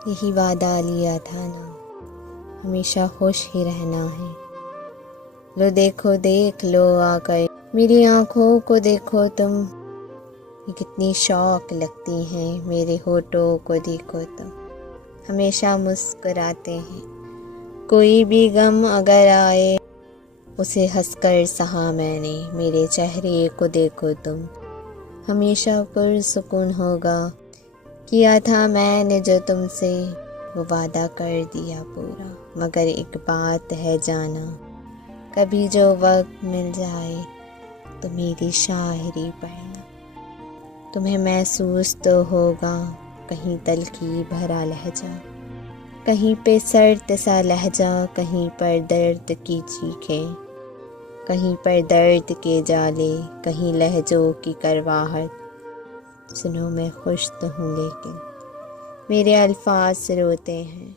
यही वादा लिया था ना, हमेशा खुश ही रहना है। लो देखो देख लो आकर मेरी आँखों को देखो तुम, ये कितनी शौक लगती हैं। मेरे होठों को देखो तुम, हमेशा मुस्कुराते हैं। कोई भी गम अगर आए उसे हंसकर सहा मैंने। मेरे चेहरे को देखो तुम, हमेशा पुरसुकून होगा। किया था मैंने जो तुमसे, वो वादा कर दिया पूरा। मगर एक बात है जाना, कभी जो वक्त मिल जाए तो मेरी शायरी पढ़ना। तुम्हें महसूस तो होगा कहीं तल्खी भरा लहजा, कहीं पे सर्द सा लहजा, कहीं पर दर्द की चीखें, कहीं पर दर्द के जाले, कहीं लहजों की करवाहट। सुनो मैं खुश तो हूँ लेकिन मेरे अल्फाज रोते हैं।